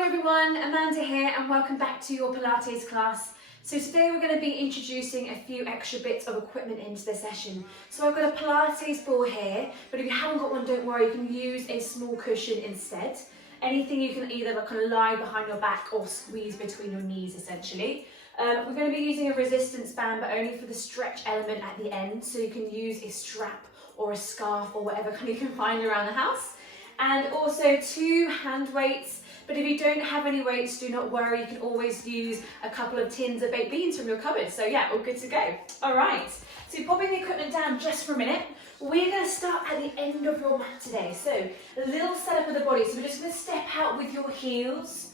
Hello everyone, Amanda here and welcome back to your Pilates class. So today we're going to be introducing a few extra bits of equipment into the session. So I've got a Pilates ball here, but if you haven't got one, don't worry, you can use a small cushion instead. Anything you can either kind of lie behind your back or squeeze between your knees essentially. We're going to be using a resistance band, but only for the stretch element at the end, so you can use a strap or a scarf or whatever you can find around the house. And also 2 hand weights, but if you don't have any weights, do not worry, you can always use a couple of tins of baked beans from your cupboard. So yeah, all good to go. All right, so popping the equipment down just for a minute. We're going to start at the end of your mat today. So a little setup of the body. So we're just going to step out with your heels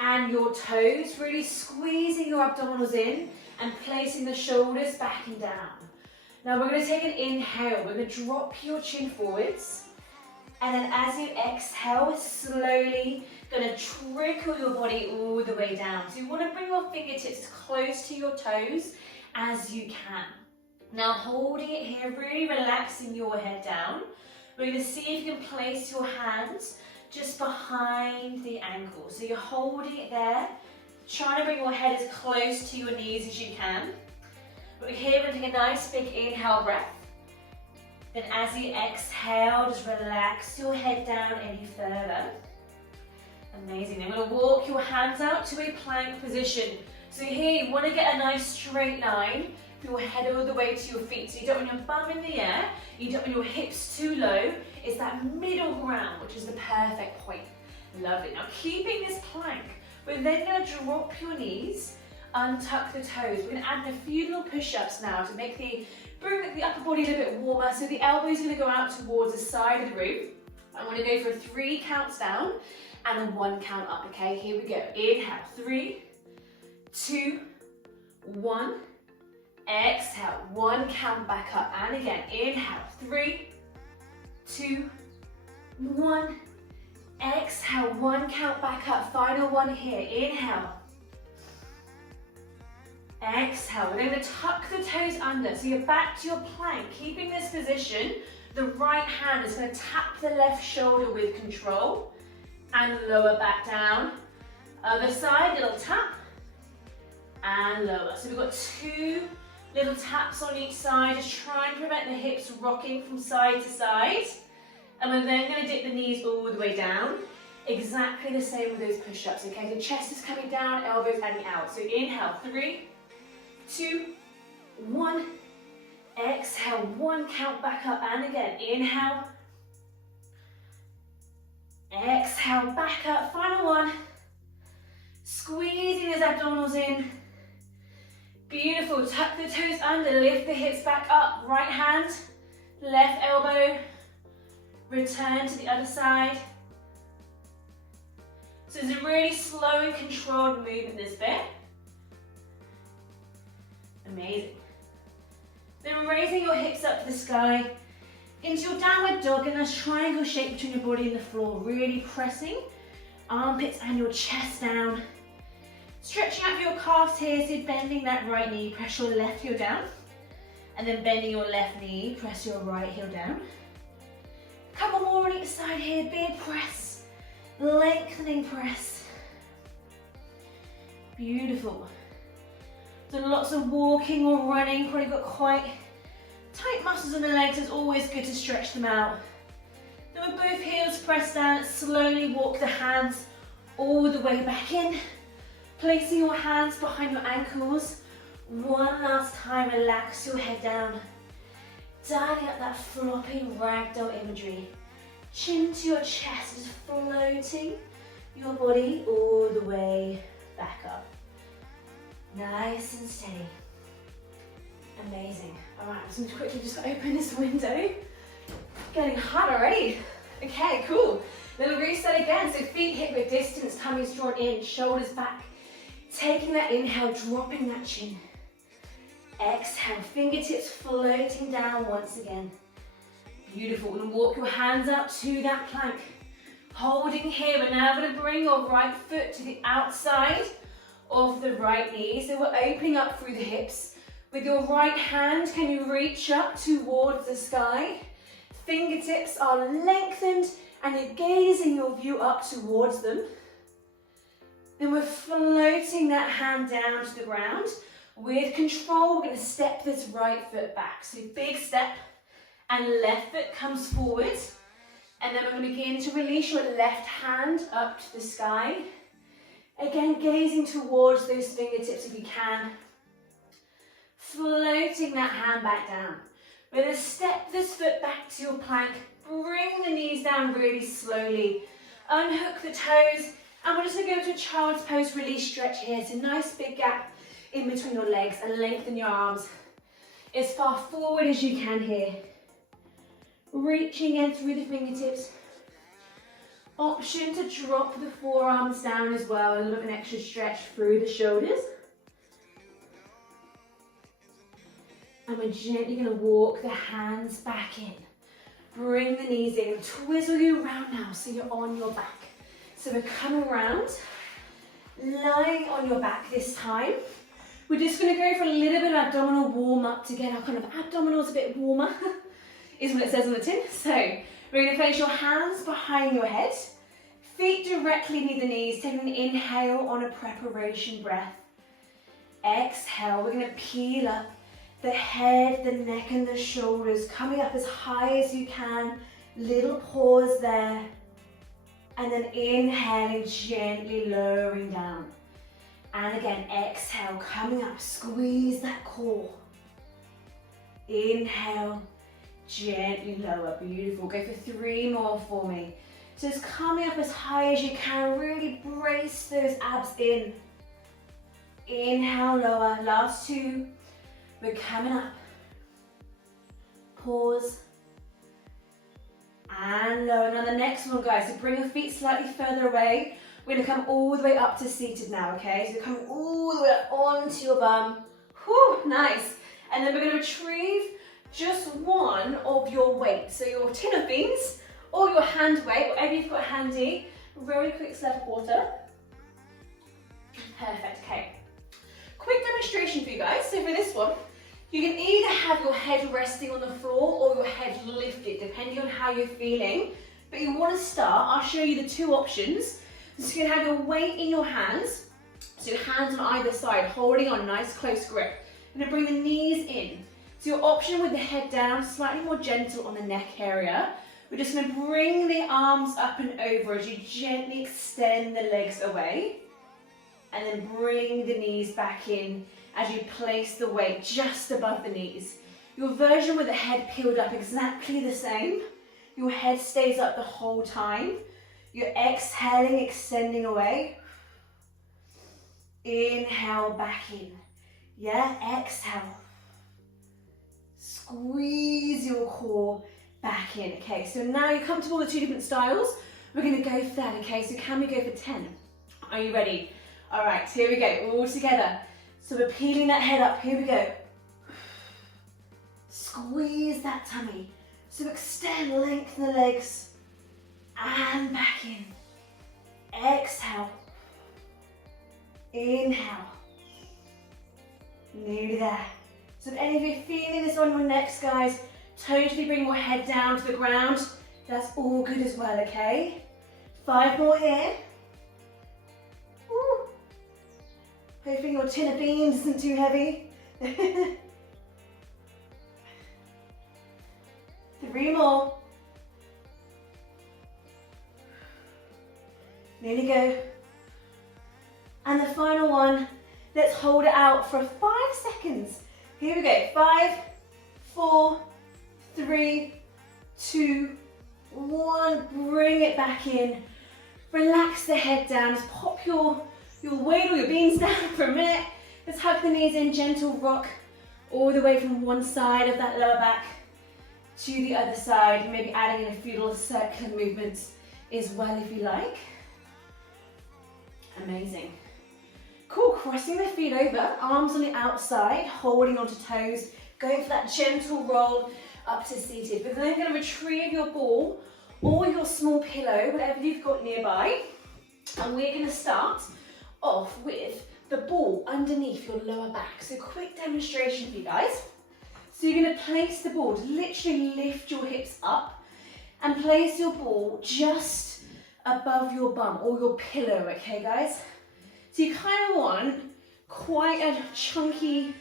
and your toes, really squeezing your abdominals in and placing the shoulders back and down. Now we're going to take an inhale. We're going to drop your chin forwards. And then as you exhale, slowly going to trickle your body all the way down. So you want to bring your fingertips as close to your toes as you can. Now holding it here, really relaxing your head down. We're going to see if you can place your hands just behind the ankle. So you're holding it there, trying to bring your head as close to your knees as you can. But here we're taking a nice big inhale breath. Then as you exhale, just relax your head down any further. Amazing. Then we're going to walk your hands out to a plank position. So here you want to get a nice straight line for your head all the way to your feet. So you don't want your bum in the air, you don't want your hips too low. It's that middle ground, which is the perfect point. Lovely. Now keeping this plank, we're then going to drop your knees, untuck the toes. We're going to add in a few little push-ups now to bring the upper body a little bit warmer. So the elbows are going to go out towards the side of the room. I'm going to go for 3 counts down and a 1 count up, okay? Here we go. Inhale, 3, 2, 1. Exhale, 1 count back up. And again, inhale, 3, 2, 1. Exhale, 1 count back up. Final one here. Inhale. Exhale, we're going to tuck the toes under, so you're back to your plank. Keeping this position, the right hand is going to tap the left shoulder with control and lower back down. Other side, little tap and lower. So we've got 2 little taps on each side, just try and prevent the hips rocking from side to side. And we're then going to dip the knees all the way down. Exactly the same with those push-ups, okay? The chest is coming down, elbows heading out. So inhale, 3, 2, 1, exhale, 1 count back up, and again, inhale, exhale, back up, final one, squeezing those abdominals in, beautiful, tuck the toes under, lift the hips back up, right hand, left elbow, return to the other side. So it's a really slow and controlled movement this bit. Amazing. Then raising your hips up to the sky into your downward dog in a triangle shape between your body and the floor, really pressing armpits and your chest down. Stretching out your calves here, so you're bending that right knee, press your left heel down, and then bending your left knee, press your right heel down. A couple more on each side here, big press, lengthening press. Beautiful. Done lots of walking or running, probably got quite tight muscles in the legs, it's always good to stretch them out. Then with both heels pressed down, slowly walk the hands all the way back in, placing your hands behind your ankles. One last time, relax your head down, dialing up that floppy ragdoll imagery. Chin to your chest, just floating your body all the way back up. Nice and steady. Amazing. All right, I'm just going to quickly just open this window. Getting hot already. Okay, cool. Little reset again. So feet hip width distance, tummy's drawn in, shoulders back. Taking that inhale, dropping that chin. Exhale, fingertips floating down once again. Beautiful. And walk your hands up to that plank. Holding here, we're now going to bring your right foot to the outside of the right knee. So we're opening up through the hips. With your right hand, can you reach up towards the sky? Fingertips are lengthened and you're gazing your view up towards them. Then we're floating that hand down to the ground. With control, we're going to step this right foot back. So big step, and left foot comes forward. And then we're going to begin to release your left hand up to the sky. Again, gazing towards those fingertips if you can. Floating that hand back down. We're going to step this foot back to your plank. Bring the knees down really slowly. Unhook the toes. And we're just going to go to a child's pose release stretch here. So nice big gap in between your legs and lengthen your arms as far forward as you can here. Reaching in through the fingertips. Option to drop the forearms down as well. A little bit of an extra stretch through the shoulders. And we're gently going to walk the hands back in. Bring the knees in. Twizzle you around now so you're on your back. So we're coming around, lying on your back this time. We're just going to go for a little bit of abdominal warm up to get our kind of abdominals a bit warmer, is what it says on the tin. So we're going to place your hands behind your head, feet directly near the knees, taking an inhale on a preparation breath. Exhale, we're going to peel up the head, the neck and the shoulders, coming up as high as you can. Little pause there. And then inhaling, gently lowering down. And again, exhale, coming up, squeeze that core. Inhale, gently lower, beautiful. Go for 3 more for me. So it's coming up as high as you can, really brace those abs in. Inhale, lower, last 2. We're coming up. Pause. And lower. Now the next one, guys, so bring your feet slightly further away. We're going to come all the way up to seated now, okay? So coming all the way up onto your bum. Whew, nice. And then we're going to retrieve just one of your weight. So your tin of beans or your hand weight, whatever you've got handy. Very quick slurp of water. Perfect, okay. Quick demonstration for you guys. So for this one, you can either have your head resting on the floor or your head lifted, depending on how you're feeling. But you want to start, I'll show you the 2 options. So you're going to have your weight in your hands. So your hands on either side, holding on, nice close grip. You're going to bring the knees in. So your option with the head down, slightly more gentle on the neck area. We're just going to bring the arms up and over as you gently extend the legs away. And then bring the knees back in as you place the weight just above the knees. Your version with the head peeled up, exactly the same. Your head stays up the whole time. You're exhaling, extending away. Inhale, back in. Yeah, exhale. Squeeze your core back in. Okay, so now you're comfortable with 2 different styles. We're going to go for that, okay? So can we go for 10? Are you ready? All right, here we go, all together. So we're peeling that head up, here we go. Squeeze that tummy. So extend, lengthen the legs. And back in. Exhale. Inhale. Nearly there. So if any of you are feeling this on your necks, guys, totally bring your head down to the ground. That's all good as well, okay? 5 more here. Woo. Hoping your tin of beans isn't too heavy. 3 more. Nearly go. And the final one, let's hold it out for 5 seconds. Here we go. 5, 4, 3, 2, 1. Bring it back in. Relax the head down. Just pop your weight or your beans down for a minute. Let's hug the knees in, gentle rock all the way from one side of that lower back to the other side. Maybe adding in a few little circular movements as well if you like. Amazing. Cool, crossing the feet over, arms on the outside, holding onto toes, going for that gentle roll up to seated. We're then going to retrieve your ball or your small pillow, whatever you've got nearby. And we're going to start off with the ball underneath your lower back. So quick demonstration for you guys. So you're going to place the ball, literally lift your hips up and place your ball just above your bum or your pillow, okay guys? So you kind of want quite a chunky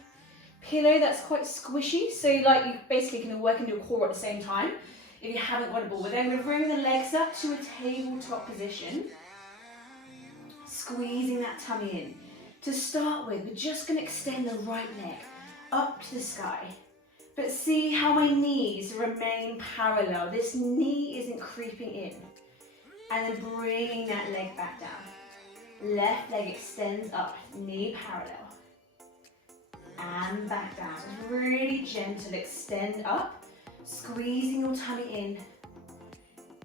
pillow that's quite squishy. So you basically can work into your core at the same time if you haven't got a ball. We're then going to bring the legs up to a tabletop position, squeezing that tummy in. To start with, we're just going to extend the right leg up to the sky. But see how my knees remain parallel. This knee isn't creeping in. And then bringing that leg back down. Left leg extends up, knee parallel. And back down. So really gentle, extend up, squeezing your tummy in.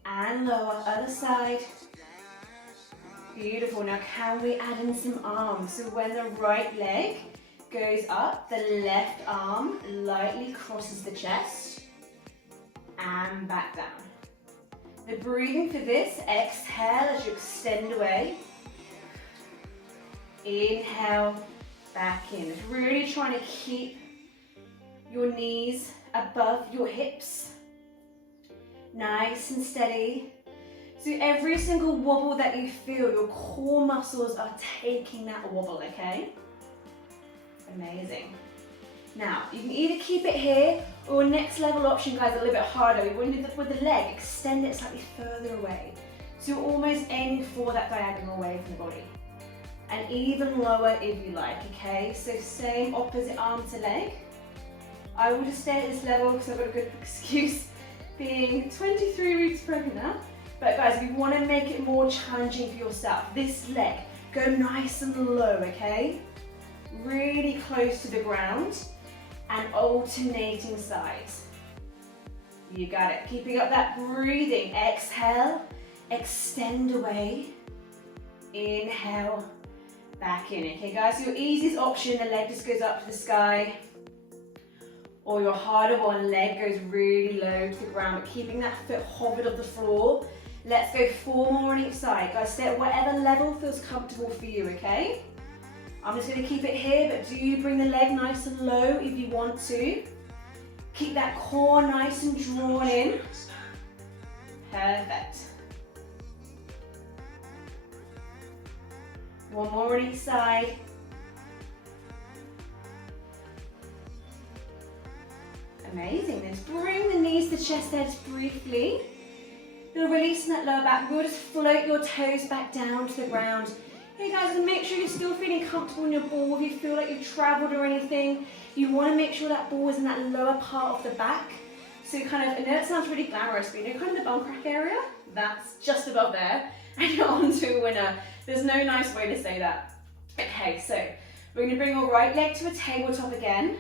And lower, other side. Beautiful. Now can we add in some arms? So when the right leg goes up, the left arm lightly crosses the chest and back down. The breathing for this, exhale as you extend away. Inhale, back in. Really trying to keep your knees above your hips. Nice and steady. So every single wobble that you feel, your core muscles are taking that wobble, okay? Amazing. Now, you can either keep it here, or next level option, guys, a little bit harder. When you with the leg, extend it slightly further away. So you're almost aiming for that diagonal away from the body. And even lower if you like, okay? So same opposite arm to leg. I will just stay at this level because I've got a good excuse being 23 weeks pregnant now. But guys, if you want to make it more challenging for yourself, this leg, go nice and low, okay? Really close to the ground and alternating sides. You got it. Keeping up that breathing. Exhale, extend away. Inhale, back in. Okay, guys, so your easiest option, the leg just goes up to the sky. Or your harder one, leg goes really low to the ground, but keeping that foot hovered off the floor. Let's go 4 more on each side. Guys, stay at whatever level feels comfortable for you, okay? I'm just going to keep it here, but do bring the leg nice and low if you want to. Keep that core nice and drawn in. Perfect. 1 more on each side. Amazing. Then just bring the knees to chest edge briefly. You're releasing that lower back. We'll just float your toes back down to the ground. Hey guys, and make sure you're still feeling comfortable in your ball. If you feel like you've traveled or anything, you want to make sure that ball is in that lower part of the back. So kind of, I know it sounds really glamorous, but you know, kind of the bum crack area, that's just above there, and you're on to a winner. There's no nice way to say that. Okay, so we're going to bring your right leg to a tabletop again,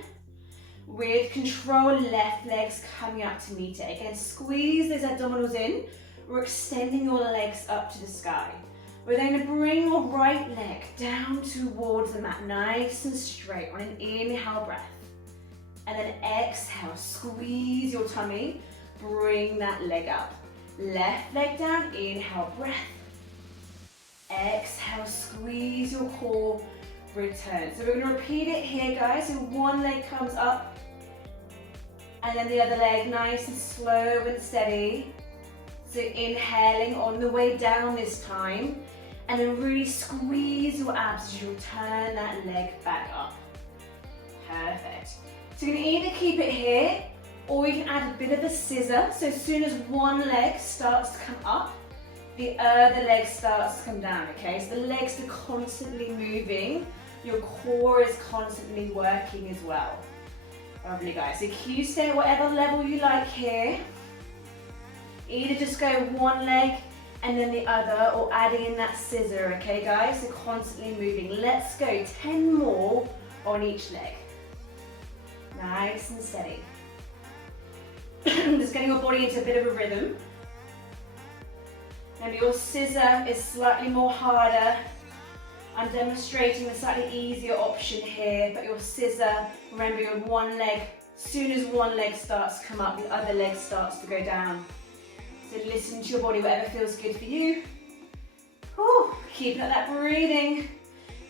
with control left legs coming up to meet it. Again, squeeze those abdominals in. We're extending your legs up to the sky. We're then going to bring your right leg down towards the mat, nice and straight on an inhale breath. And then exhale, squeeze your tummy, bring that leg up. Left leg down, inhale, breath. Exhale, squeeze your core, return. So we're going to repeat it here, guys. So one leg comes up, and then the other leg nice and slow and steady. So inhaling on the way down this time, and then really squeeze your abs as you return that leg back up. Perfect. So you can either keep it here, or you can add a bit of a scissor. So as soon as one leg starts to come up, the other leg starts to come down, okay? So the legs are constantly moving. Your core is constantly working as well. Lovely, guys. So you stay at whatever level you like here. Either just go one leg and then the other, or adding in that scissor, okay guys? So constantly moving. Let's go 10 more on each leg. Nice and steady. Just getting your body into a bit of a rhythm. Maybe your scissor is slightly more harder. I'm demonstrating the slightly easier option here, but your scissor, remember your one leg, as soon as one leg starts to come up, the other leg starts to go down. So listen to your body, whatever feels good for you. Whew, keep up that breathing.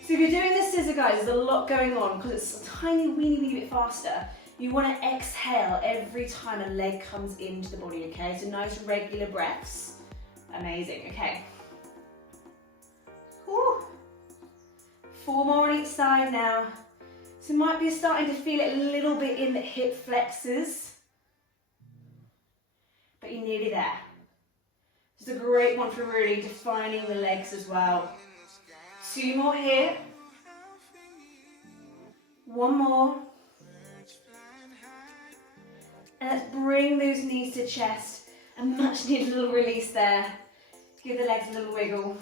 So if you're doing the scissor, guys, there's a lot going on because it's a tiny, weeny bit faster. You want to exhale every time a leg comes into the body, okay? So nice regular breaths. Amazing, okay. Whew. 4 more on each side now. So you might be starting to feel it a little bit in the hip flexors, but you're nearly there. It's a great one for really defining the legs as well. 2 more here. 1 more. And let's bring those knees to chest. A much needed little release there. Give the legs a little wiggle.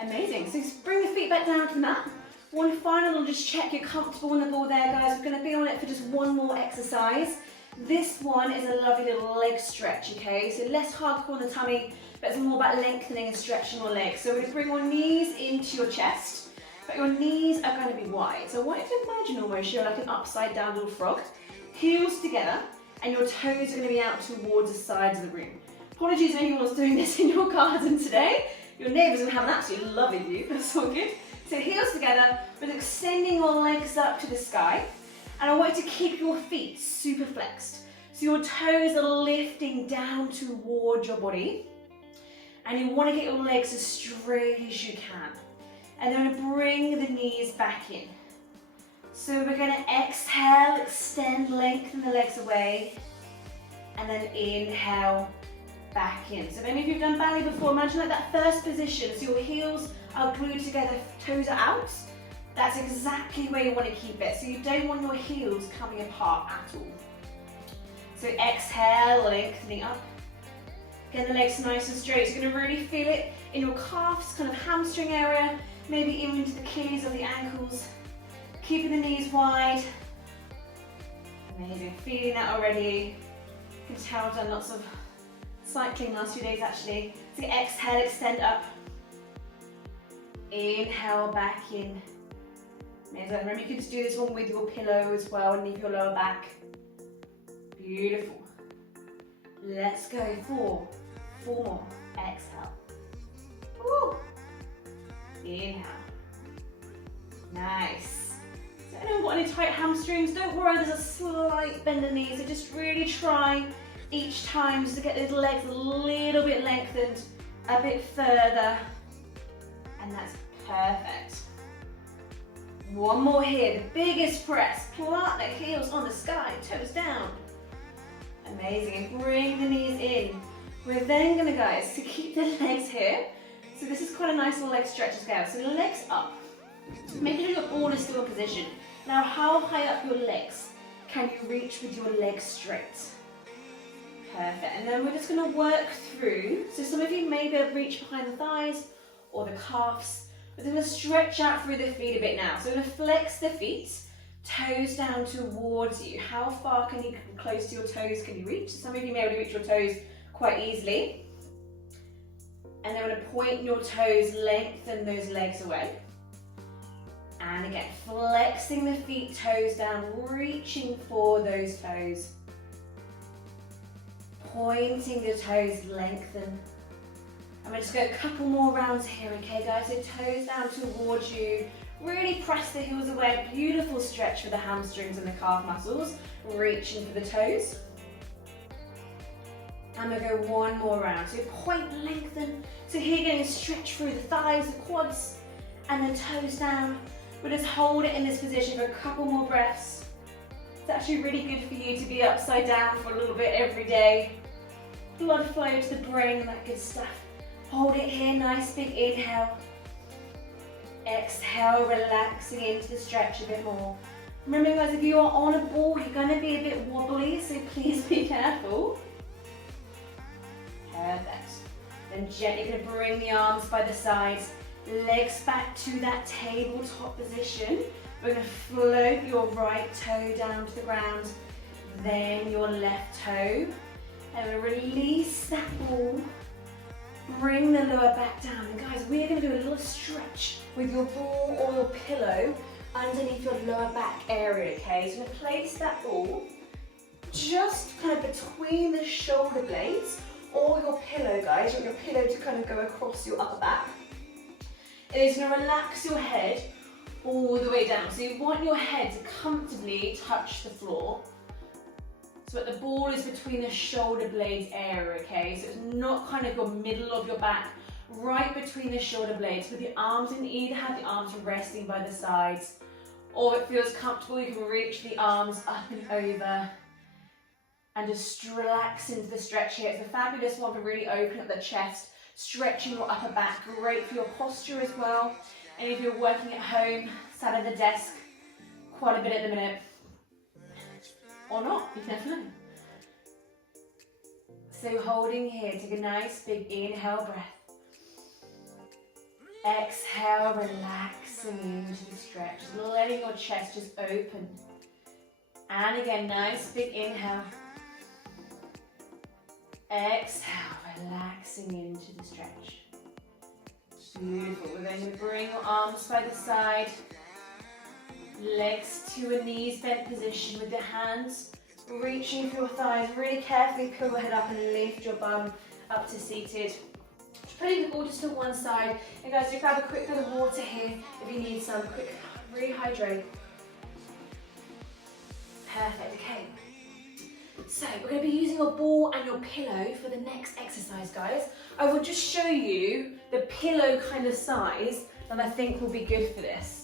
Amazing. So just bring the feet back down to the mat. One final, and just check you're comfortable on the ball there, guys. We're going to be on it for just one more exercise. This one is a lovely little leg stretch, okay? So less hardcore on the tummy, but it's more about lengthening and stretching your legs. So we're going to bring your knees into your chest, but your knees are going to be wide. So I want you to imagine almost you're like an upside down little frog. Heels together, and your toes are going to be out towards the sides of the room. Apologies if anyone's doing this in your garden today. Your neighbours will have an absolutely lovely view, that's all good. So heels together, but extending your legs up to the sky. And I want you to keep your feet super flexed. So your toes are lifting down towards your body. And you want to get your legs as straight as you can. And then bring the knees back in. So we're going to exhale, extend, lengthen the legs away. And then inhale, back in. So maybe if you've done ballet before, imagine like that first position. So your heels are glued together, toes are out. That's exactly where you want to keep it. So you don't want your heels coming apart at all. So exhale, lengthening up. Get the legs nice and straight. So you're going to really feel it in your calves, kind of hamstring area, maybe even into the Achilles or the ankles. Keeping the knees wide. Amazing, feeling that already. You can tell I've done lots of cycling last few days actually. So exhale, extend up. Inhale, back in. Amazing. Remember you can just do this one with your pillow as well underneath your lower back. Beautiful. Let's go. 4 more. Exhale. Woo. Inhale. Nice. So anyone got any tight hamstrings? Don't worry, there's a slight bend in the knees. So just really try each time just to get those legs a little bit lengthened, a bit further. And that's perfect. 1 more here, the biggest press. Plant the heels on the sky, toes down. Amazing, bring the knees in. We're then gonna, guys, to keep the legs here. So this is quite a nice little leg stretch as well. So the legs up, making sure your ball is still in position. Now how high up your legs can you reach with your legs straight? Perfect, and then we're just gonna work through. So some of you may be able to reach behind the thighs or the calves. We're going to stretch out through the feet a bit now. So we're going to flex the feet, toes down towards you. How far can you, close to your toes can you reach? Some of you may be able to reach your toes quite easily. And then we're going to point your toes, lengthen those legs away. And again, flexing the feet, toes down, reaching for those toes. Pointing the toes, lengthen. I'm going to just go a couple more rounds here, okay guys? So toes down towards you. Really press the heels away. Beautiful stretch for the hamstrings and the calf muscles. Reaching for the toes. And we'll go 1 more round. So point, lengthen. So here you're going to stretch through the thighs, the quads, and then toes down. We'll just hold it in this position for a couple more breaths. It's actually really good for you to be upside down for a little bit every day. Blood flow to the brain and that good stuff. Hold it here, nice big inhale. Exhale, relaxing into the stretch a bit more. Remember guys, if you are on a ball, you're going to be a bit wobbly, so please be careful. Perfect. Then gently going to bring the arms by the sides, legs back to that tabletop position. We're going to float your right toe down to the ground, then your left toe. And we'll release that ball. Bring the lower back down. And guys, we're going to do a little stretch with your ball or your pillow underneath your lower back area, okay? So we're going to place that ball just kind of between the shoulder blades or your pillow, guys. You want your pillow to kind of go across your upper back. And it's going to relax your head all the way down. So you want your head to comfortably touch the floor. So the ball is between the shoulder blades area, okay? So it's not kind of your middle of your back right between the shoulder blades with the arms in either hand, the arms resting by the sides. Or if it feels comfortable, you can reach the arms up and over and just relax into the stretch here. It's a fabulous one for really opening up the chest, stretching your upper back. Great for your posture as well. And if you're working at home, sat at the desk, quite a bit at the minute. Or not, you never know. So holding here, take a nice big inhale breath. Exhale, relaxing into the stretch, just letting your chest just open. And again, nice big inhale. Exhale, relaxing into the stretch. Beautiful. We're going to bring your arms by the side, legs to a knees bent position with your hands reaching for your thighs. Really carefully pull your head up and lift your bum up to seated. Putting the ball just to one side. And guys, you grab a quick bit of water here if you need some. Quick, rehydrate. Perfect, okay. So we're going to be using your ball and your pillow for the next exercise, guys. I will just show you the pillow kind of size that I think will be good for this.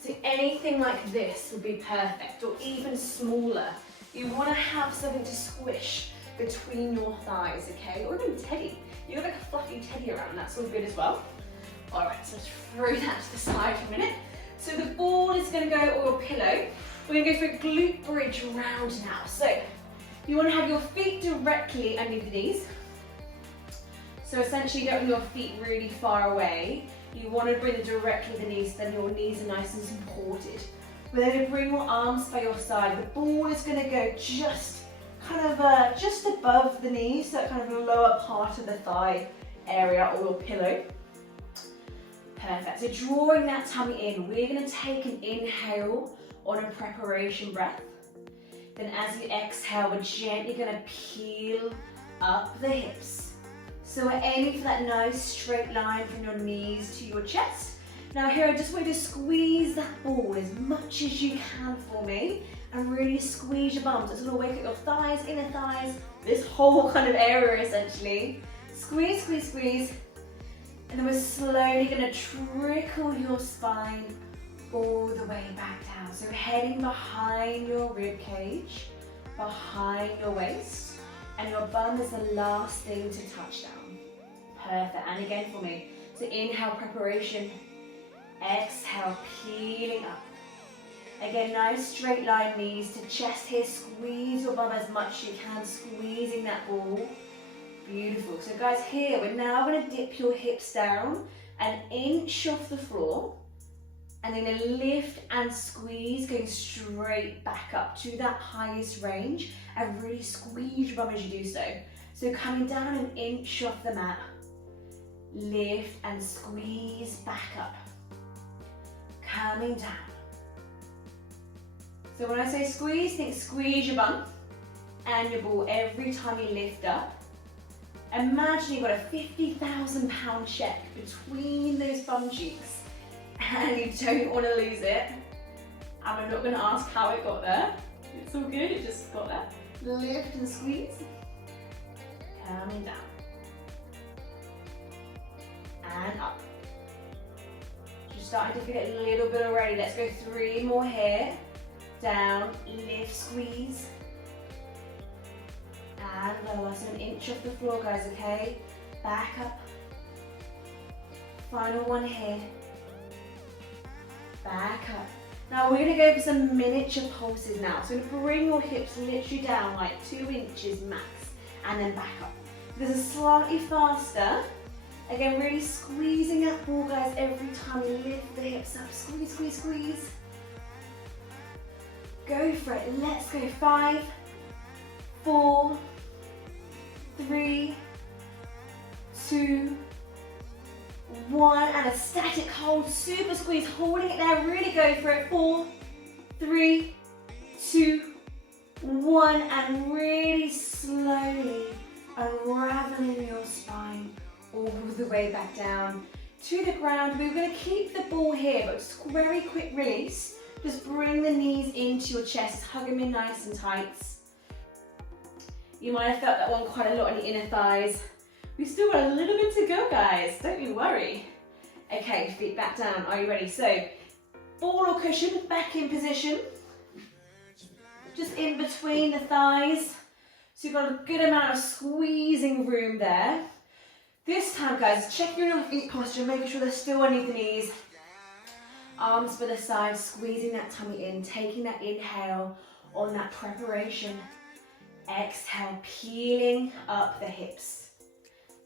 So anything like this would be perfect, or even smaller. You want to have something to squish between your thighs, okay? Or even teddy. You got like a fluffy teddy around, that's all good as well. All right, so let's throw that to the side for a minute. So the ball is going to go, or your pillow. We're going to go for a glute bridge round now. So you want to have your feet directly underneath the knees. So essentially you don't want your feet really far away. You want to bring them directly to the knees, then your knees are nice and supported. We're going to bring your arms by your side. The ball is going to go just just above the knees, so that kind of lower part of the thigh area or your pillow. Perfect. So drawing that tummy in, we're going to take an inhale on a preparation breath. Then as you exhale, we're gently going to peel up the hips. So we're aiming for that nice straight line from your knees to your chest. Now here, I just want you to squeeze that ball as much as you can for me, and really squeeze your bums. It's going to wake up your thighs, inner thighs, this whole kind of area essentially. Squeeze, squeeze, squeeze. And then we're slowly going to trickle your spine all the way back down. So heading behind your rib cage, behind your waist, and your bum is the last thing to touch down. Perfect. And again for me. So inhale, preparation. Exhale, peeling up. Again, nice straight line knees to chest here. Squeeze your bum as much as you can, squeezing that ball. Beautiful. So guys, here we're now going to dip your hips down an inch off the floor, and then lift and squeeze, going straight back up to that highest range, and really squeeze your bum as you do so. So coming down an inch off the mat, lift and squeeze back up. Coming down. So when I say squeeze, think squeeze your bum and your ball every time you lift up. Imagine you've got a 50,000 pound check between those bum cheeks and you don't want to lose it. And I'm not going to ask how it got there. It's all good, it just got there. Lift and squeeze. Coming down. And up. Just starting to feel it a little bit already. Let's go 3 more here. Down, lift, squeeze. And lower, so an inch off the floor, guys, okay? Back up. Final one here. Back up. Now we're going to go for some miniature pulses now. So we're going to bring your hips literally down like 2 inches max, and then back up. This is slightly faster. Again, really squeezing that ball, guys, every time you lift the hips up. Squeeze, squeeze, squeeze. Go for it. Let's go. 5, 4, 3, 2, 1, and a static hold, super squeeze, holding it there, really go for it. 4, 3, 2, 1, and really slowly unraveling your spine all the way back down to the ground. We're going to keep the ball here, but just very quick release. Just bring the knees into your chest, hug them in nice and tight. You might have felt that one quite a lot in the inner thighs. We've still got a little bit to go, guys. Don't you worry. Okay, feet back down. Are you ready? So, ball or cushion, back in position. Just in between the thighs. So you've got a good amount of squeezing room there. This time, guys, check your feet posture, making sure they're still underneath the knees. Arms by the side, squeezing that tummy in, taking that inhale on that preparation. Exhale, peeling up the hips.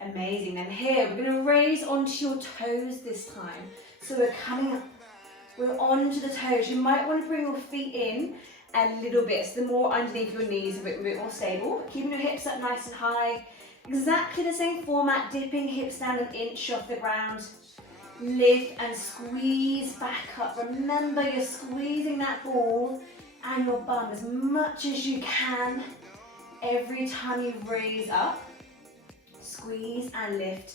Amazing. Then here, we're going to raise onto your toes this time. So we're coming up, we're onto the toes. You might want to bring your feet in a little bit, so the more underneath your knees, a bit more stable. Keeping your hips up nice and high. Exactly the same format, dipping hips down an inch off the ground. Lift and squeeze back up. Remember, you're squeezing that ball and your bum as much as you can every time you raise up. Squeeze and lift.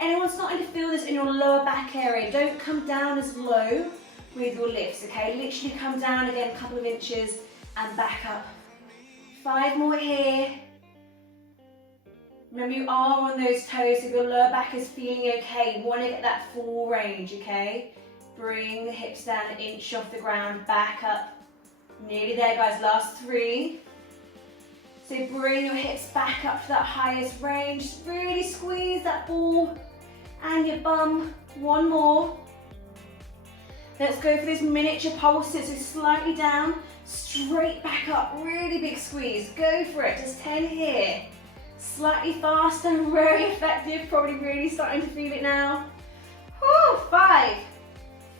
Anyone starting to feel this in your lower back area, don't come down as low with your lifts, okay? Literally come down again a couple of inches and back up. 5 more here. Remember, you are on those toes, so if your lower back is feeling okay, you want to get that full range, okay? Bring the hips down an inch off the ground, back up. Nearly there, guys, last 3. So bring your hips back up to that highest range. Really squeeze that ball and your bum. 1 more. Let's go for those miniature pulses. So slightly down, straight back up. Really big squeeze. Go for it. Just 10 here. Slightly faster, very effective. Probably really starting to feel it now. Whew, 5,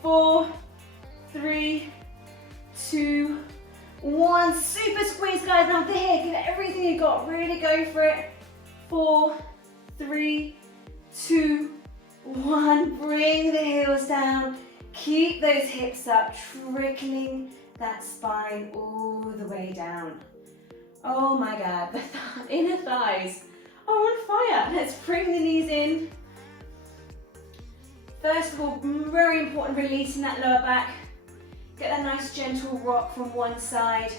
4, 3, 2, 1. Super squeeze, guys. Now here, give it everything you got. Really go for it. 4, 3, 2, 1. Bring the heels down. Keep those hips up, trickling that spine all the way down. Oh my God, the inner thighs are on fire. Let's bring the knees in. First of all, very important, releasing that lower back. Get that nice gentle rock from one side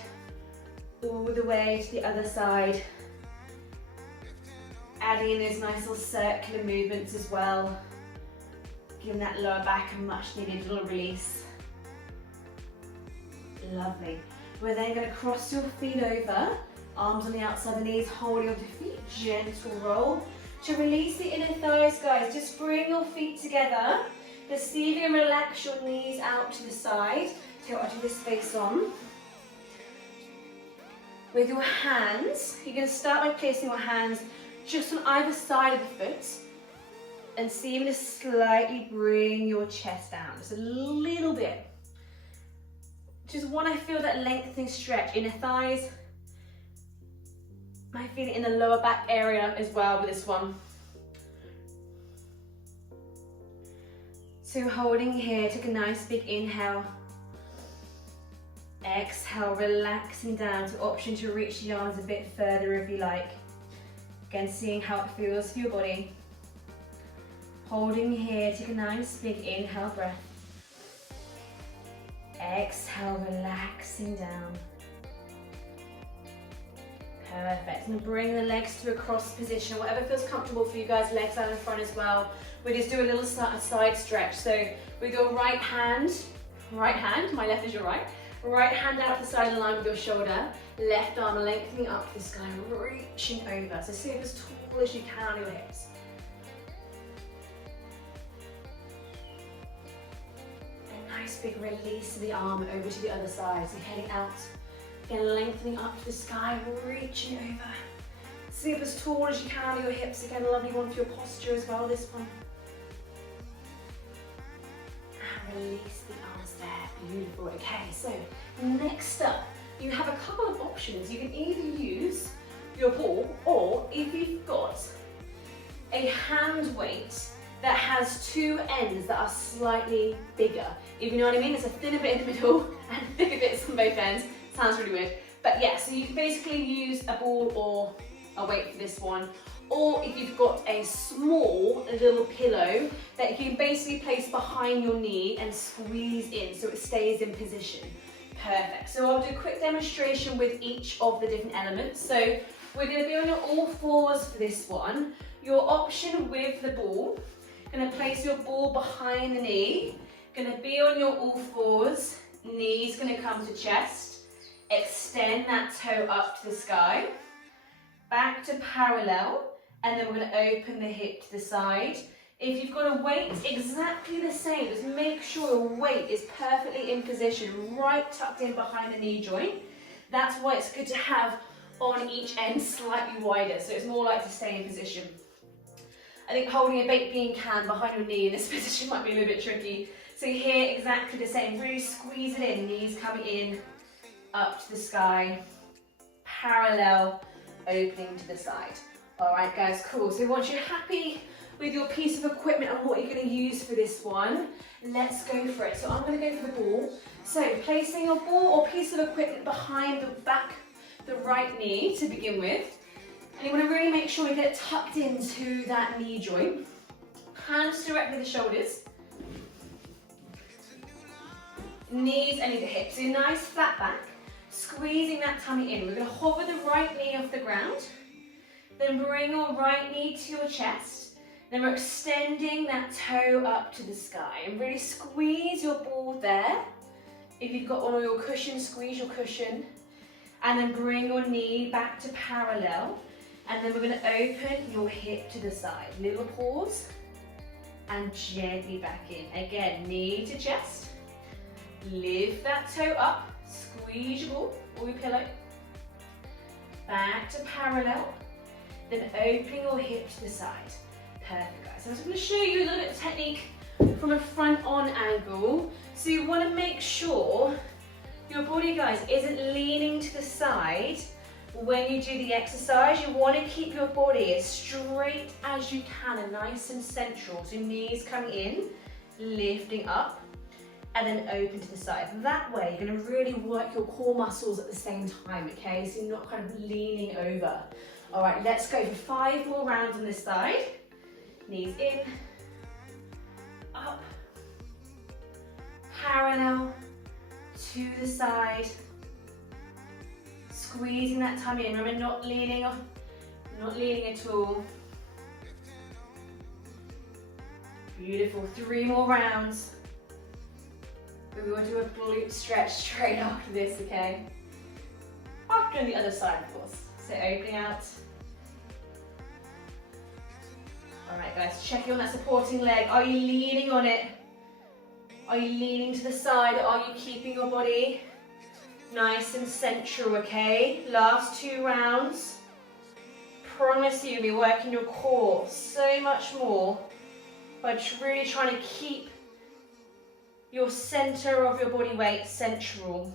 all the way to the other side. Adding in those nice little circular movements as well. Giving that lower back a much needed little release. Lovely. We're then going to cross your feet over, arms on the outside of the knees, holding onto feet, gentle roll. To release the inner thighs, guys, just bring your feet together. Just see if you can relax your knees out to the side. So I'll do this face on. With your hands, you're going to start by placing your hands just on either side of the foot. And see if you just slightly bring your chest down, just a little bit. Just want to feel that lengthening stretch, inner thighs. I feel it in the lower back area as well with this one. So holding here, take a nice big inhale. Exhale, relaxing down to option to reach the arms a bit further if you like. Again, seeing how it feels for your body. Holding here, take a nice big inhale breath. Exhale, relaxing down. Perfect. And bring the legs to a cross position, whatever feels comfortable for you guys, legs out in front as well. We just do a little side stretch. So with your right hand, my left is your right hand out to the side in line with your shoulder, left arm lengthening up to the sky, reaching over. So sit as tall as you can on your hips. Nice big release of the arm over to the other side. So heading out, again lengthening up to the sky, reaching over. Sit up as tall as you can on your hips. Again, a lovely one for your posture as well, this one. And release the arms there, beautiful. Okay, so next up, you have a couple of options. You can either use your ball, or if you've got a hand weight that has 2 ends that are slightly bigger. If you know what I mean, there's a thinner bit in the middle and thicker bits on both ends. Sounds really weird. But yeah, so you can basically use a ball or a weight for this one. Or if you've got a small little pillow that you can basically place behind your knee and squeeze in so it stays in position. Perfect. So I'll do a quick demonstration with each of the different elements. So we're going to be on your all fours for this one. Your option with the ball, gonna place your ball behind the knee, gonna be on your all fours, knees gonna come to chest, extend that toe up to the sky, back to parallel, and then we're gonna open the hip to the side. If you've got a weight, exactly the same, just make sure your weight is perfectly in position, right tucked in behind the knee joint. That's why it's good to have on each end slightly wider, so it's more likely to stay in position. I think holding a baked bean can behind your knee in this position might be a little bit tricky. So here, exactly the same, really squeeze it in, knees coming in, up to the sky, parallel, opening to the side. All right, guys, cool. So once you're happy with your piece of equipment and what you're going to use for this one, let's go for it. So I'm going to go for the ball. So placing your ball or piece of equipment behind the back, the right knee to begin with. And you want to really make sure you get it tucked into that knee joint. Hands directly to the shoulders. Knees under the hips. So nice flat back. Squeezing that tummy in. We're going to hover the right knee off the ground. Then bring your right knee to your chest. Then we're extending that toe up to the sky. And really squeeze your ball there. If you've got one of your cushions, squeeze your cushion. And then bring your knee back to parallel. And then we're going to open your hip to the side. Little pause. And gently back in. Again, knee to chest. Lift that toe up. Squeeze your ball or your pillow. Back to parallel. Then opening your hip to the side. Perfect, guys. So I'm just going to show you a little bit of technique from a front-on angle. So you want to make sure your body, guys, isn't leaning to the side when you do the exercise. You want to keep your body as straight as you can and nice and central. So knees coming in, lifting up, and then open to the side. That way, you're going to really work your core muscles at the same time, okay? So you're not kind of leaning over. All right, let's go for 5 more rounds on this side. Knees in, up, parallel, to the side, squeezing that tummy in. Remember, not leaning at all. Beautiful, 3 more rounds. We will do a glute stretch straight after this, okay? After on the other side, of course. So opening out. All right, guys, check in on that supporting leg. Are you leaning on it? Are you leaning to the side? Or are you keeping your body nice and central, okay? Last 2 rounds. Promise you, you'll be working your core so much more by really trying to keep your center of your body weight central.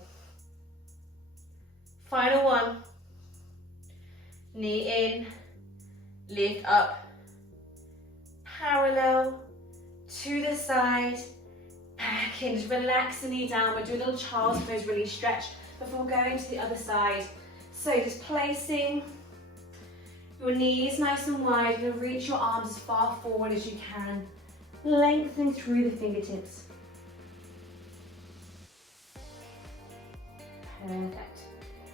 Final one. Knee in, lift up, parallel, to the side, back in. Just relax the knee down. We'll do a little child's pose, release stretch before going to the other side. So just placing your knees nice and wide. You're going to reach your arms as far forward as you can, lengthening through the fingertips. Perfect.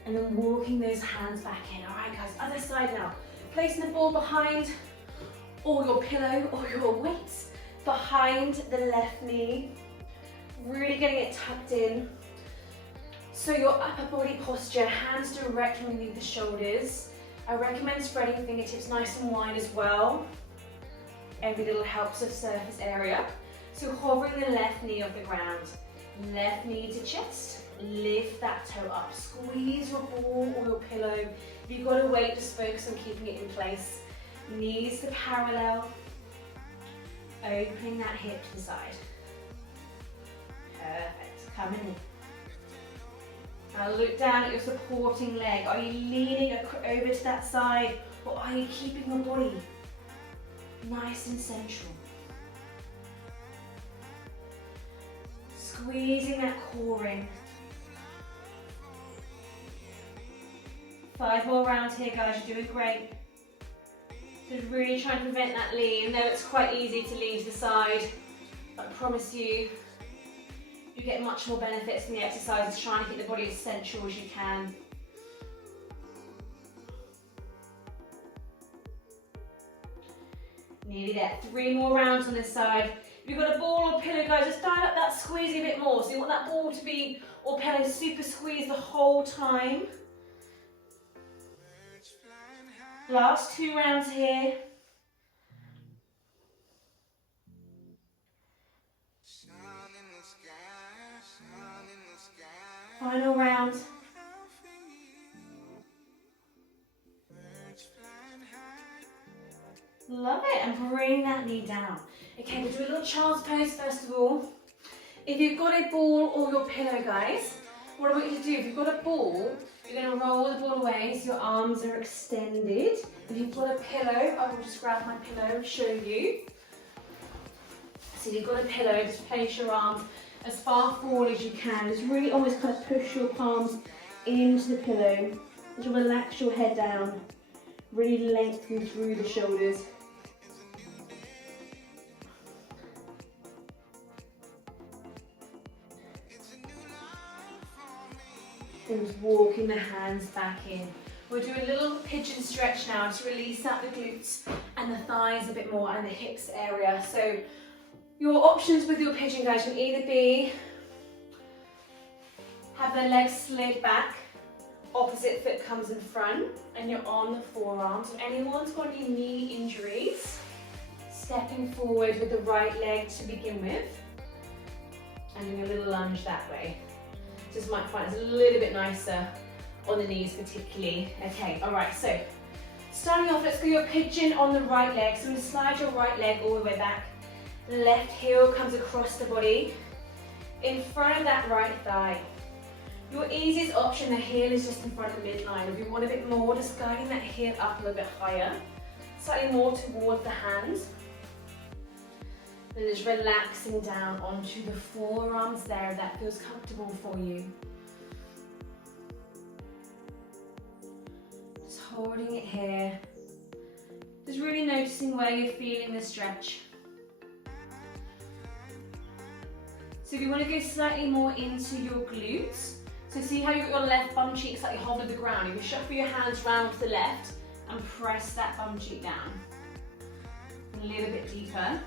And then walking those hands back in. All right, guys, other side now. Placing the ball behind or your pillow or your weights behind the left knee. Really getting it tucked in. So your upper body posture, hands directly underneath the shoulders. I recommend spreading fingertips nice and wide as well. Every little helps with surface area. So hovering the left knee off the ground. Left knee to chest. Lift that toe up. Squeeze your ball or your pillow. If you've got a weight, just focus on keeping it in place. Knees to parallel. Opening that hip to the side. Perfect. Coming in. Now look down at your supporting leg. Are you leaning over to that side, or are you keeping your body nice and central? Squeezing that core in. 5 more rounds here, guys. You're doing great. Just really trying to prevent that lean. Even though it's quite easy to lean to the side, I promise you, you get much more benefits from the exercises trying to keep the body as central as you can. Nearly there. 3 more rounds on this side. If you've got a ball or pillow, guys, just dial up that squeeze a bit more. So you want that ball to be, or pillow, super squeezed the whole time. Last 2 rounds here. Final round. Love it, and bring that knee down. Okay, we'll do a little child's pose first of all. If you've got a ball or your pillow, guys, what I want you to do, if you've got a ball, you're going to roll the ball away so your arms are extended. If you've got a pillow, I will just grab my pillow and show you. So you've got a pillow, just place your arms as far forward as you can. Just really always kind of push your palms into the pillow. Just relax your head down. Really lengthen through the shoulders. And just walking the hands back in. We'll do a little pigeon stretch now to release out the glutes and the thighs a bit more and the hips area. So your options with your pigeon, guys, can either be have the legs slid back, opposite foot comes in front, and you're on the forearms. If anyone's got any knee injuries, stepping forward with the right leg to begin with, and doing a little lunge that way. Just might find it's a little bit nicer on the knees particularly. Okay, all right, so starting off, let's go your pigeon on the right leg. So I'm gonna slide your right leg all the way back. Left heel comes across the body, in front of that right thigh. Your easiest option, the heel is just in front of the midline. If you want a bit more, just guiding that heel up a little bit higher, slightly more towards the hands. And just relaxing down onto the forearms there, if that feels comfortable for you. Just holding it here. Just really noticing where you're feeling the stretch. So if you want to go slightly more into your glutes, so see how you've got your left bum cheek slightly hold the ground. You can shuffle your hands round to the left and press that bum cheek down. A little bit deeper.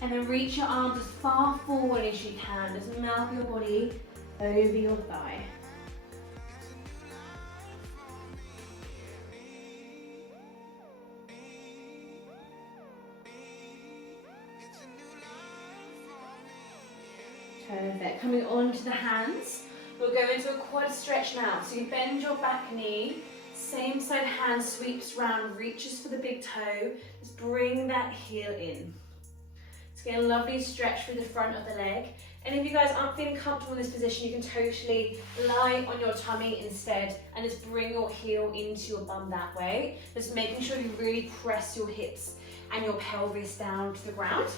And then reach your arms as far forward as you can. Just melt your body over your thigh. Perfect. Coming onto the hands, we'll go into a quad stretch now. So you bend your back knee, same side hand sweeps round, reaches for the big toe. Just bring that heel in. It's getting a lovely stretch through the front of the leg. And if you guys aren't feeling comfortable in this position, you can totally lie on your tummy instead and just bring your heel into your bum that way. Just making sure you really press your hips and your pelvis down to the ground.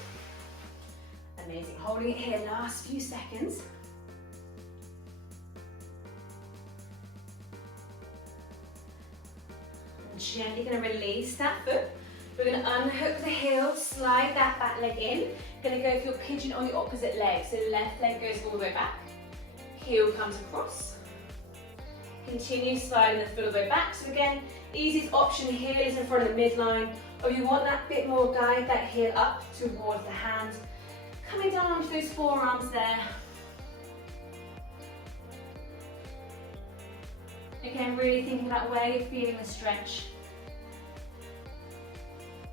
Amazing. Holding it here, last few seconds. And gently going to release that foot. We're going to unhook the heel, slide that back leg in. Going to go for your pigeon on the opposite leg. So left leg goes all the way back. Heel comes across. Continue sliding the foot all the way back. So again, easiest option here is in front of the midline. Or you want that bit more, guide that heel up towards the hand. Coming down onto those forearms there. Again, really thinking about where you're feeling the stretch.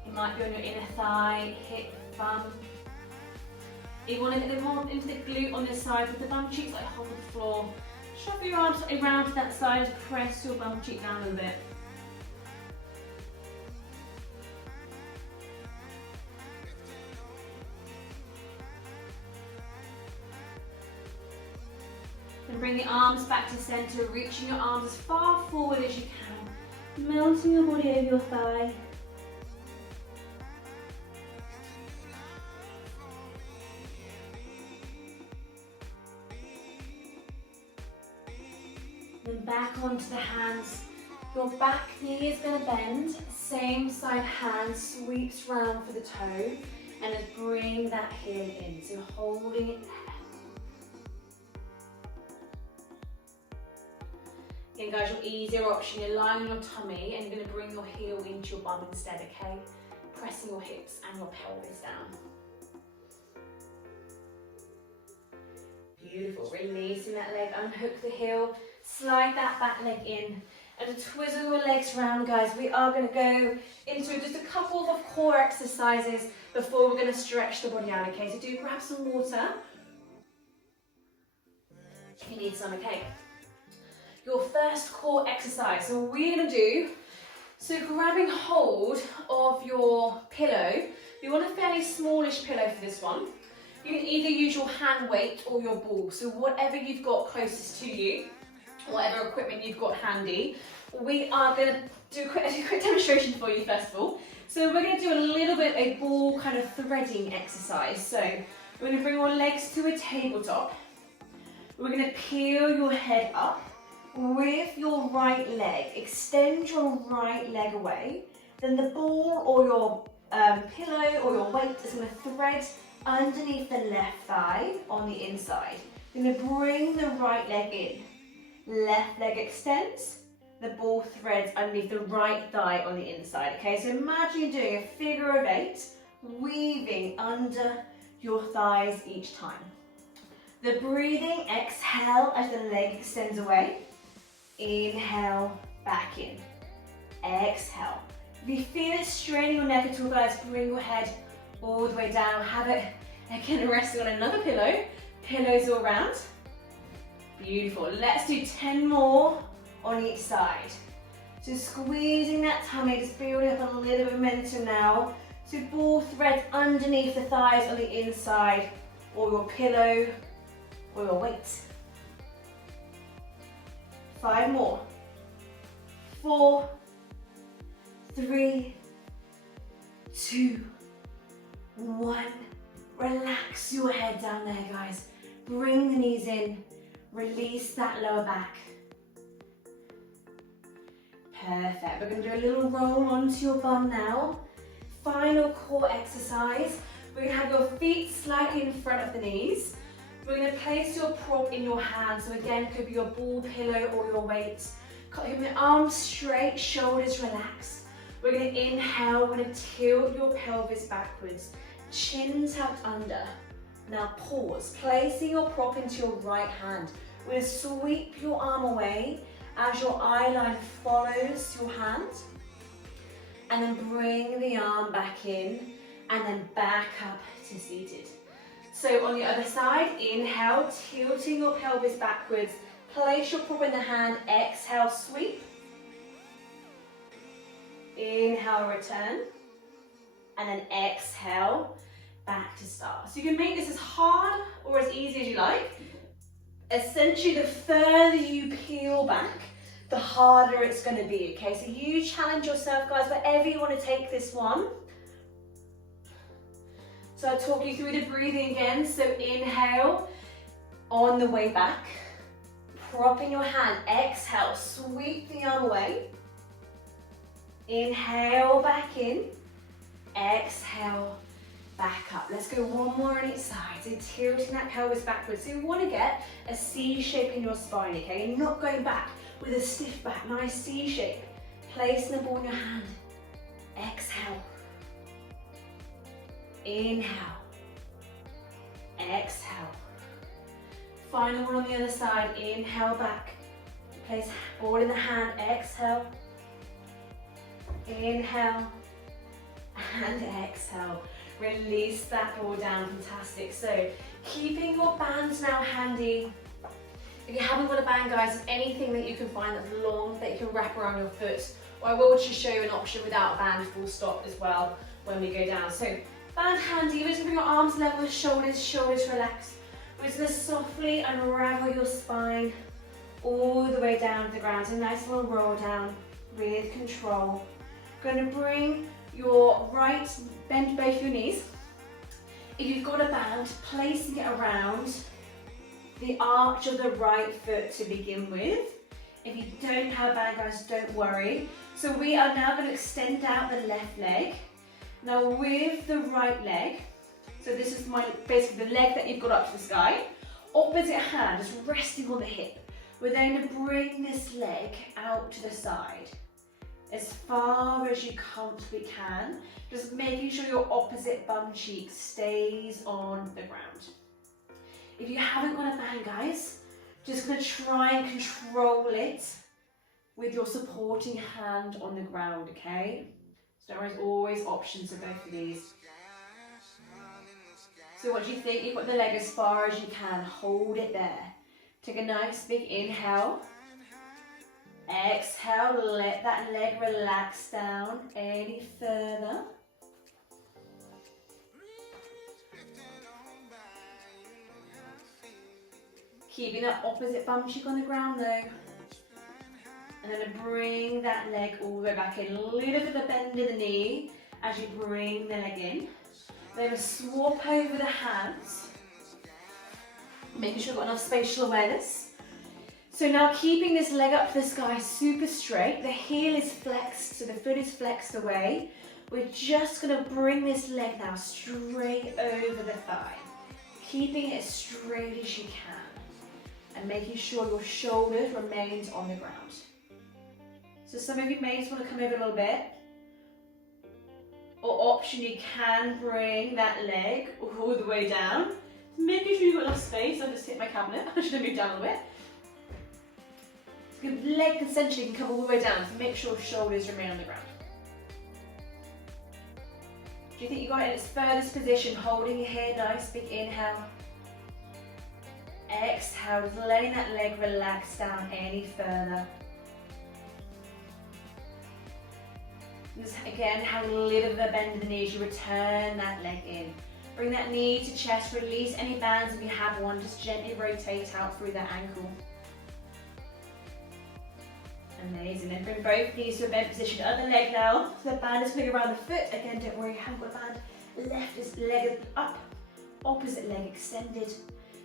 It might be on your inner thigh, hip, bum. You want to get more into the glute on this side with the bum cheeks like hold the floor. Shuffle your arms around to that side, just press your bum cheek down a little bit. And bring the arms back to center, reaching your arms as far forward as you can. Melting your body over your thigh. Then back onto the hands. Your back knee is going to bend. Same side hand sweeps round for the toe. And just bring that heel in. So holding it there. Again guys, your easier option, you're lying on your tummy and you're going to bring your heel into your bum instead, okay? Pressing your hips and your pelvis down. Beautiful, releasing that leg, unhook the heel, slide that back leg in and twizzle your legs around guys. We are going to go into just a couple of core exercises before we're going to stretch the body out, okay? So do grab some water if you need some, okay? Your first core exercise, so what we're going to do, so grabbing hold of your pillow, you want a fairly smallish pillow for this one. You can either use your hand weight or your ball, so whatever you've got closest to you, whatever equipment you've got handy. We are going to do a quick demonstration for you first of all. So we're going to do a little bit of a ball kind of threading exercise. So we're going to bring your legs to a tabletop. We're going to peel your head up with your right leg. Extend your right leg away. Then the ball or your pillow or your weight is going to thread underneath the left thigh on the inside. You're going to bring the right leg in. Left leg extends. The ball threads underneath the right thigh on the inside. Okay, so imagine you're doing a figure of 8, weaving under your thighs each time. The breathing, exhale as the leg extends away. Inhale, back in. Exhale. If you feel it straining your neck at all, guys, bring your head all the way down. Have it again resting on another pillow. Pillows all around. Beautiful. Let's do 10 more on each side. So squeezing that tummy, just building up a little bit of momentum now. So ball threads underneath the thighs on the inside, or your pillow, or your weight. 5 more. 4, 3, 2, 1. Relax your head down there, guys. Bring the knees in. Release that lower back. Perfect. We're going to do a little roll onto your bum now. Final core exercise. We're going to have your feet slightly in front of the knees. We're going to place your prop in your hand. So again, it could be your ball pillow or your weight. Keep your arms straight, shoulders relaxed. We're going to inhale. We're going to tilt your pelvis backwards. Chin tucked under. Now pause, placing your prop into your right hand. We're going to sweep your arm away as your eye line follows your hand. And then bring the arm back in and then back up to seated. So on the other side, inhale, tilting your pelvis backwards. Place your prop in the hand, exhale, sweep. Inhale, return. And then exhale, back to start. So you can make this as hard or as easy as you like. Essentially, the further you peel back, the harder it's going to be, okay? So you challenge yourself, guys, wherever you want to take this one. So I'll talk you through the breathing again. So inhale, on the way back, prop in your hand, exhale, sweep the arm away. Inhale, back in, exhale, back up. Let's go one more on each side. So tilting that pelvis backwards. So you want to get a C shape in your spine, okay? You're not going back with a stiff back, nice C shape. Placing the ball in your hand. Exhale. Inhale. Exhale. Final one on the other side. Inhale back. Place ball in the hand. Exhale. Inhale. And exhale. Release that ball down. Fantastic. So keeping your bands now handy. If you haven't got a band, guys, there's anything that you can find that's long that you can wrap around your foot. Or I will just show you an option without a band, full stop as well when we go down. So band handy, we're just going to bring your arms level with shoulders relaxed. We're just going to softly unravel your spine all the way down to the ground. So nice little roll down with control. Going to bring your right, bend both your knees. If you've got a band, placing it around the arch of the right foot to begin with. If you don't have a band, guys, don't worry. So we are now going to extend out the left leg. Now with the right leg, so this is basically the leg that you've got up to the sky, opposite hand is resting on the hip. We're then going to bring this leg out to the side as far as you comfortably can, just making sure your opposite bum cheek stays on the ground. If you haven't got a band, guys, just going to try and control it with your supporting hand on the ground, okay? So there's always options of both of these. So once you think you've got the leg as far as you can, hold it there. Take a nice big inhale. Exhale, let that leg relax down any further. Keeping that opposite bum cheek on the ground though. And then bring that leg all the way back in. A little bit of a bend in the knee as you bring the leg in. Then swap over the hands. Making sure you've got enough spatial awareness. So now keeping this leg up to the sky super straight. The heel is flexed, so the foot is flexed away. We're just going to bring this leg now straight over the thigh. Keeping it as straight as you can. And making sure your shoulders remains on the ground. So some of you may just want to come over a little bit. Or option, you can bring that leg all the way down. Making sure you've got enough space. I just hit my cabinet. I should have moved down a little bit. The leg essentially can come all the way down, so make sure shoulders remain on the ground. Do you think you got it in its furthest position, holding your head nice, big inhale. Exhale, just letting that leg relax down any further. Just again, have a little bit of a bend in the knees, you return that leg in. Bring that knee to chest, release any bands if you have one, just gently rotate out through that ankle. Amazing, then bring both knees to a bent position, other leg now, so the band is putting around the foot. Again, don't worry, you haven't got a band. Left leg is up, opposite leg extended.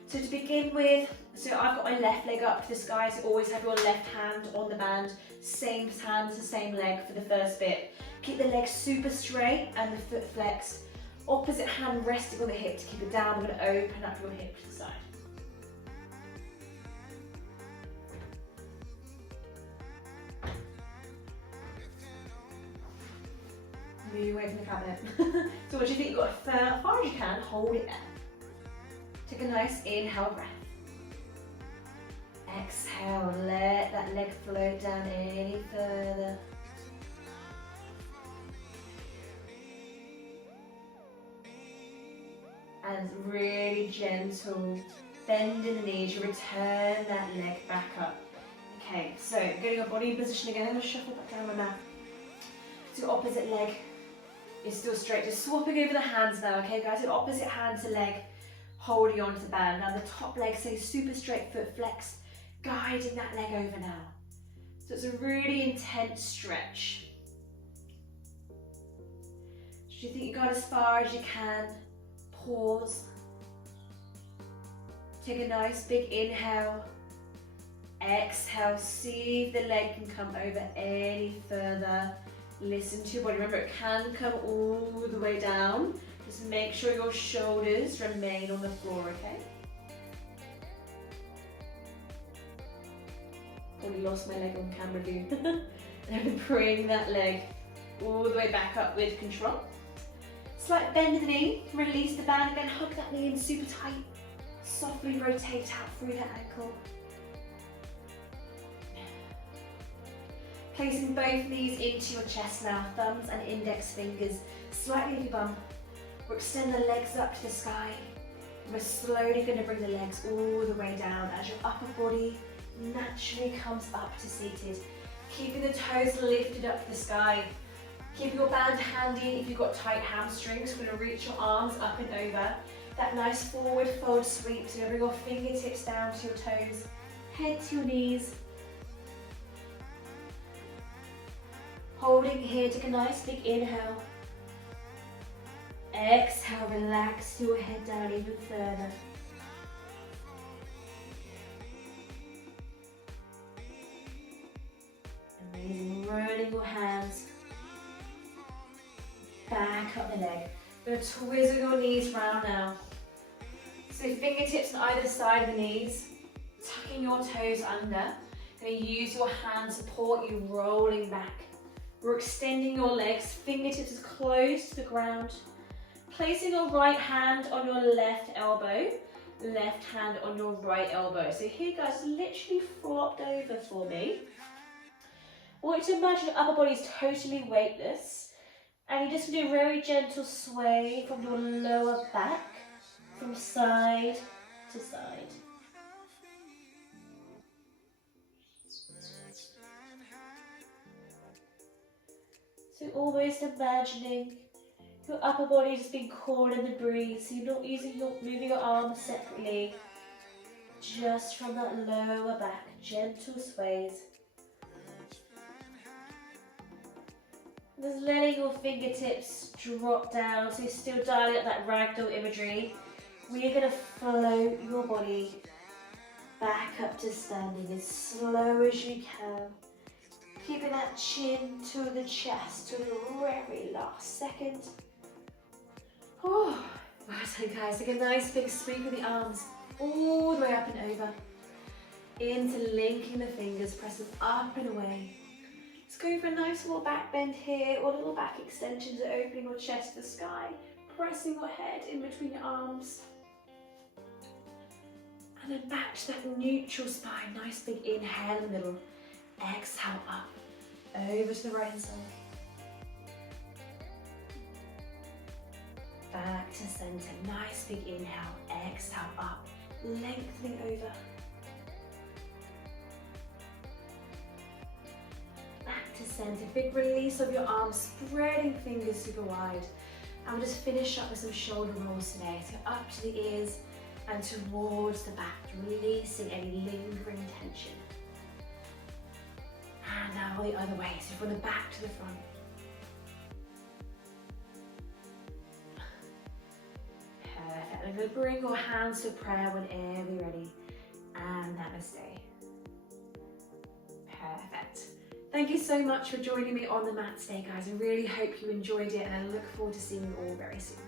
So to begin with, so I've got my left leg up to the sky, so always have your left hand on the band, same hand as the same leg for the first bit. Keep the leg super straight and the foot flexed. Opposite hand resting on the hip to keep it down. We're going to open up your hip to the side. Move away from the cabinet. So what do you think? You've got as far as you can, hold it there. Take a nice inhale breath. Exhale, let that leg float down any further. And really gentle bend in the knees, you return that leg back up. Okay, so getting your body in position again, I'm going to shuffle back down my mat. So opposite leg is still straight, just swapping over the hands now, okay guys? So opposite hand to leg, holding onto the band. Now the top leg stays super straight, foot flexed, guiding that leg over now. So it's a really intense stretch. Do you think you got as far as you can? Pause. Take a nice big inhale. Exhale, see if the leg can come over any further. Listen to your body. Remember, it can come all the way down. Just make sure your shoulders remain on the floor, okay? Probably lost my leg on camera view. And then bring that leg all the way back up with control. Slight bend in the knee, release the band again, hug that knee in super tight. Softly rotate out through that ankle. Placing both knees into your chest now, thumbs and index fingers slightly over your bum. We'll extend the legs up to the sky. We're slowly going to bring the legs all the way down as your upper body naturally comes up to seated. Keeping the toes lifted up to the sky. Keep your band handy if you've got tight hamstrings. We're going to reach your arms up and over. That nice forward fold sweep. So you're going to bring your fingertips down to your toes, head to your knees. Holding here, take a nice big inhale. Exhale, relax your head down even further. Amazing, rolling your hands back up the leg. We're going to twizzle your knees round now. So fingertips on either side of the knees. tucking your toes under. Going to use your hand to support you, rolling back. We're extending your legs, fingertips as close to the ground. Placing your right hand on your left elbow, left hand on your right elbow. So here guys, literally flopped over for me. I want you to imagine your upper body is totally weightless. And you just do a very gentle sway from your lower back, from side to side. So almost imagining your upper body just being caught in the breeze, so you're not moving your arms separately, just from that lower back, gentle sways. Just letting your fingertips drop down, so you're still dialing up that ragdoll imagery. We're going to float your body back up to standing as slow as you can. Keeping that chin to the chest to the very last second. Oh, well done guys. Take a nice big sweep with the arms all the way up and over. Interlinking the fingers, press them up and away. Let's go for a nice little back bend here, or little back extensions, opening your chest to the sky, pressing your head in between your arms. And then back to that neutral spine, nice big inhale in the middle, exhale up, over to the right hand side. Back to center, nice big inhale, exhale up, lengthening over. Back to center, big release of your arms, spreading fingers super wide. And we'll just finish up with some shoulder rolls today. So up to the ears and towards the back, releasing any lingering tension. And now the other way, so from the back to the front. Perfect. I'm going to bring your hands to prayer whenever you're ready. And namaste. Perfect. Thank you so much for joining me on the mat today, guys. I really hope you enjoyed it, and I look forward to seeing you all very soon.